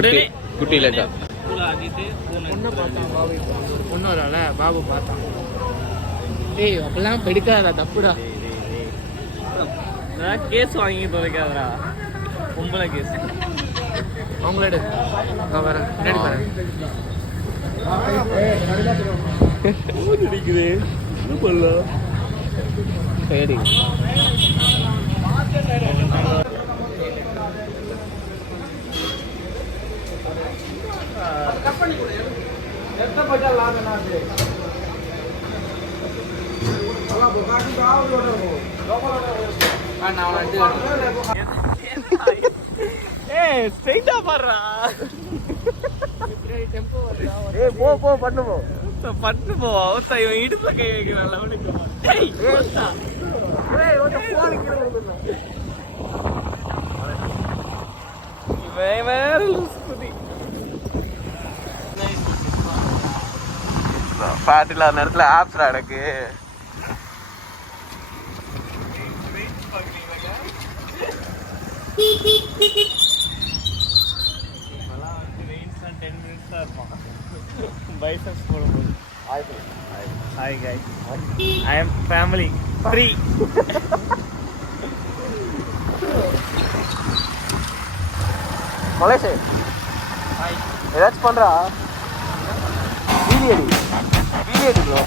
குட்டி லேட்டா ஒன்றும் இல்லைல்ல பாபு பார்த்தான். டேய் அப்பெல்லாம் எடுக்காதா தப்புடா. கேஸ் வாங்கிட்டு வைக்காதரா பொம்பளை கேஸ். அவங்களோட நான் வரேன் ரெடி வரேன். அடிக்குது என்ன பண்ணலாம் சரி ஸ்ட்ரைட்டா பாடுறா. போ பண்ணு போ பட்டு போ அவத்தா இவன் இடுப்புல கை வைக்கிறான் லெவலுக்கு. இவன் வேற லூசுபதி. பாட்டு இல்லாத நேரத்துல ஆப்ஸ்ரா எனக்கு பைசப்ஸ் போடும்போது. Hi guys, I am family 3. மலேஷே ஏதாச்சும் பண்றா வீடியோ எடு ப்ரோ.